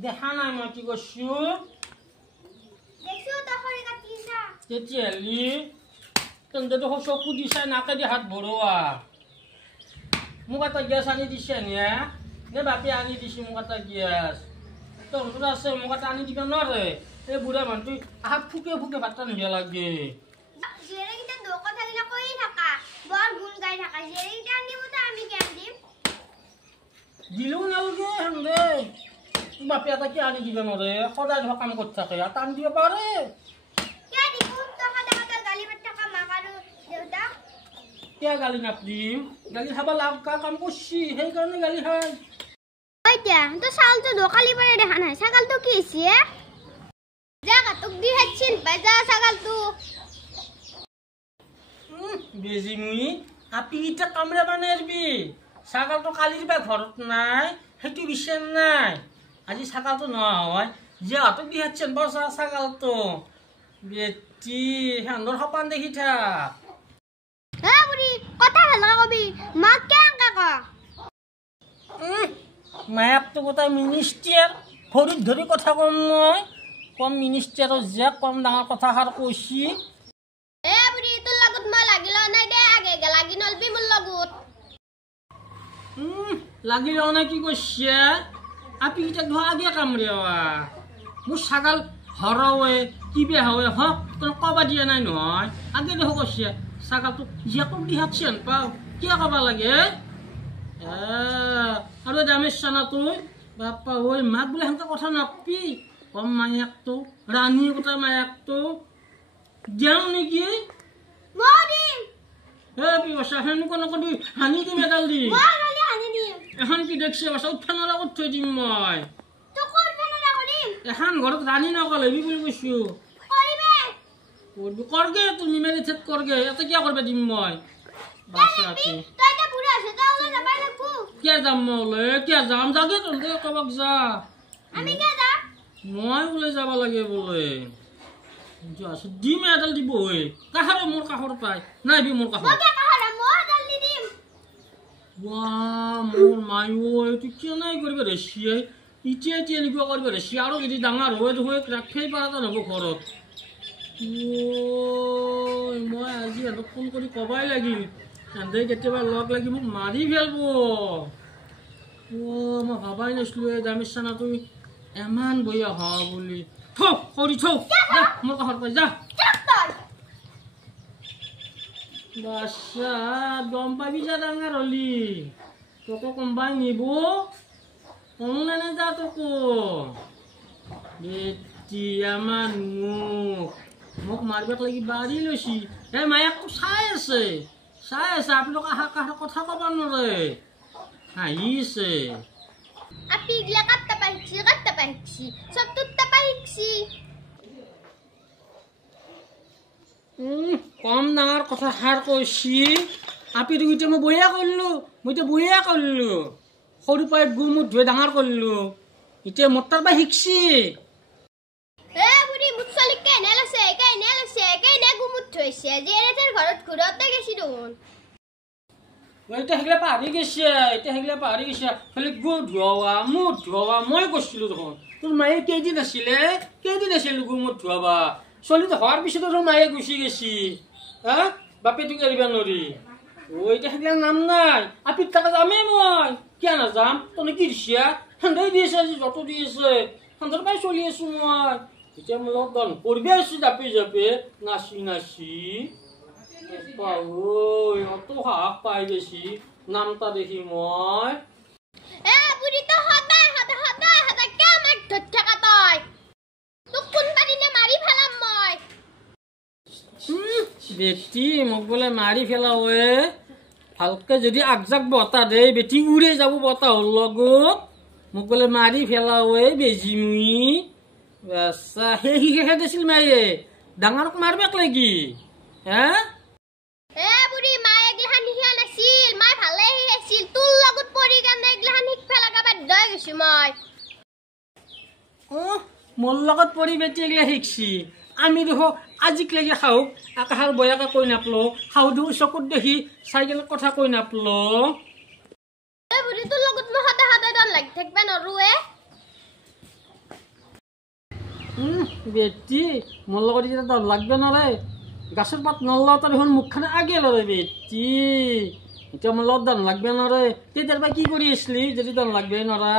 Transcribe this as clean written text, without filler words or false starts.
দেখা নাই মই কি করছু দেখছো তো খড়ি কাটিছা তেতিয়ালি তন্দে তো চকু দিছা নাকে দি হাত ভরোয়া মোক এটা গ্যাস আনি দিছে নে বাপে আনি দিছে মোক এটা গ্যাস তন্দুর আছে মোক এটা আনি দিবা নরে এই বুড়া মানুষ হাত ফুকে ফুকে ভাতটা নিয়া লাগে জেরে কিটা দো কথা গিলা কই থাকা বল গুণ গাই থাকা জেরে কিটা নিমু তো আমি কেন দিম দিলেও নালগে হেন্দে বাপে এটা কি আনি দিবা নরে সদায় ধর কাম করতে থাকে আর টান দিব পারে কে দিমু তো খাদা খাদা গালি মার থাকা মাকারু দেউতা কে গালি নাপদিম গালি খাবা লাভ কাম করছি সেই কারণে গালি খাই ওইটা তো সাল তো দোকালি পরে দেখা নাই ছাগল তো কি হইছে জায়গা তো দি হাচ্ছিল বাজা ছাগল তো বেজি মুই আপি ইটা কামরা বানাইবি ছাগল তো কালির বা ঘরত নাই সেইটো বিচার নাই আজি ছাগল তো নহয় যে হাতক দি হাচ্ছেন বসা ছাগল তো বেটি হান্দর হপান দেখি থাক হে বুড়ি কথা ভালো কবি মা কেন কাকা মায়াক তো গোটাই মিনিষ্টার ভরিত ধরি কথা কম নয় কম মিনিষ্টারত যে কম ডাঙৰ কথা সার কইছি এ বুড়ি তোর লাগত মা লাগিল নাই দে আগে গে লাগি নলবি মোর লগত লাগিল না কি কইছে আপি কিটা ধোয়া আগে কামরেওয়া মোৰ ছাগল হরওয়ে কিবে হয় হক তোর কবা দিয়া নাই নহয় আগে দেখো কইছে ছাগলটো জিয়াকক দি হাতছেন পাও কি কবা লাগে আৰু দামেশ চানা তুই বাপ্পা ওই মাক বলে হেনকা কথা নাপি কম মায়াক তো রানী কথা মায়াক তো যাও নাকি মরি হে পিবসা হেন কোন কবি হানি দি মেডাল দি মরি হানি দি এখন কি দেখছে বাসা উঠানরা উঠই দিম মই তো করবে না করিম এখন ঘৰত রানী নকলে বি বলি কইছো করিবে করবি করগে তুমি মেরে চেক করগে এত কি করবে দিম মই বাসাতে তুই তো বুড়া আছে তাও না পাই লাগবো কে যাম মলে কে যাম যাগে তন্দে কবাক যা আমি কে যা মই বলে যাব লাগে বলে যাস দি মেডাল দিব ওই কাহারে মোর কাহর পাই নাই বি মোর কাহর ওকে কাহারা মো জলদি দিম ওয়া মোর মাইও তুই কি নাই করবে রে সিয়ে ইতে ইতে নিগো করবে রে সি আরো যদি ডাঙৰ হৈ ৰাখেই পাৰা তা নব ঘৰত ওই মই আজি এনে ফোন কৰি কবাই লাগিল এন্দে কেতিয়াবা লগ লাগি মোক মাৰি ফেলব মই ভাবাই নাছিলো এই দামেশ চানা তুই এমান বইয়া হ বুলি থৌ কৰি থৌ যা মোৰ কাষৰ পাই যা বাচ্চা গম পাবি যা ডাঙৰ হলি তোকো কোনবাই নিব অনলাইনে যা তোকো বেটি আমার মোক মারবাক লাগি বাড়ি লৈছি এই মায়াক চাই আছে আপোনালোক আহা কাহাৰ কথা কব নৰে হাঁহিছে আপি গিলা কাটতে পাইছি সব তুত্তা পাইছি কম ডাঙৰ কথা সাৰ কৈছি আপিটো এতিয়া মই বঢ়িয়া কৰিলো সৰু পাই গু মুখ ধুই ডাঙৰ কৰিলো এতিয়া মোৰ তাৰ পৰা শিকছি এ বুড়ি মুছলি কেনে লছে কেনে গুমুত থৈছে জেৰে তাৰ ঘৰত ঘুৰতে গেছি দেখোন এতিয়া হেগলা পাহৰি গৈছে খালি গু ধোৱা মুখ ধোৱা মই কৈছিলো দেখোন তোৰ মায়ে কেইদিন আছিলে গু মুখ ধোৱাবা চলিটো হোৱাৰ পিছতো তোৰ মায়ে গুচি গেছি হা বাপেটোক এৰিবা নৰি এতিয়া হেগলা নাম নাই আপিত থকা যামেই মই কিয় নাযাম তনে কি দিছা সান্দাই দি আছে আজি যত দি আছে সান্দাৰ পৰাই চলি আছো মই এতিয়া মোৰ লগত দন কৰিবি আছো জাপি নাচি অত সাহস পাই বেছি নামটা দেখি মই এ বুড়ি তো হদাই কামাক ধর থাকা তই তোক কোনবা দিনে মারি ফেলাম মই বেটি মোক বোলে মাৰি ফেলাৱে ভালকে যদি আগজাক বতা দে বেটি উৰে যাব বতাহৰ লগত মোক বোলে মাৰি ফেলাৱে বেজি মুই বাচ্চা সেই দিছিল মায়ে ডাঙৰক মাৰবাক লাগি হে এ বুড়ি মায়ে এগলাহান হিয়া নাছিল মাই ভালে হিয়াছিল তোৰ লগত পৰি কেনে এগলাহান হিক ফেলাকা বাধ্য হৈ গৈছো মই মোৰ লগত পৰি বেটি এগলা শিকছি আমি দেখো আজিক লাগি খাওক আকাশৰ বয়াকে কৈ নাপলো খাওঁতো চকুত দেখি চাইকেলত কথা কৈ নাপলো এ বুড়ি তোৰ লগত মই সদায় ডৰ লাগি থাকবা নৰো বেটি মোৰ লগত এতিয়া দান লাগবে নৰে গাছৰ পাত নল্লা তাৰ দেখোন মুখখানে আগে লৰে বেটি এতিয়া মোৰ লগত দান লাগবে নৰে তেতিয়াৰ পৰা কি কৰি আছিলি যদি দান লাগবে নৰা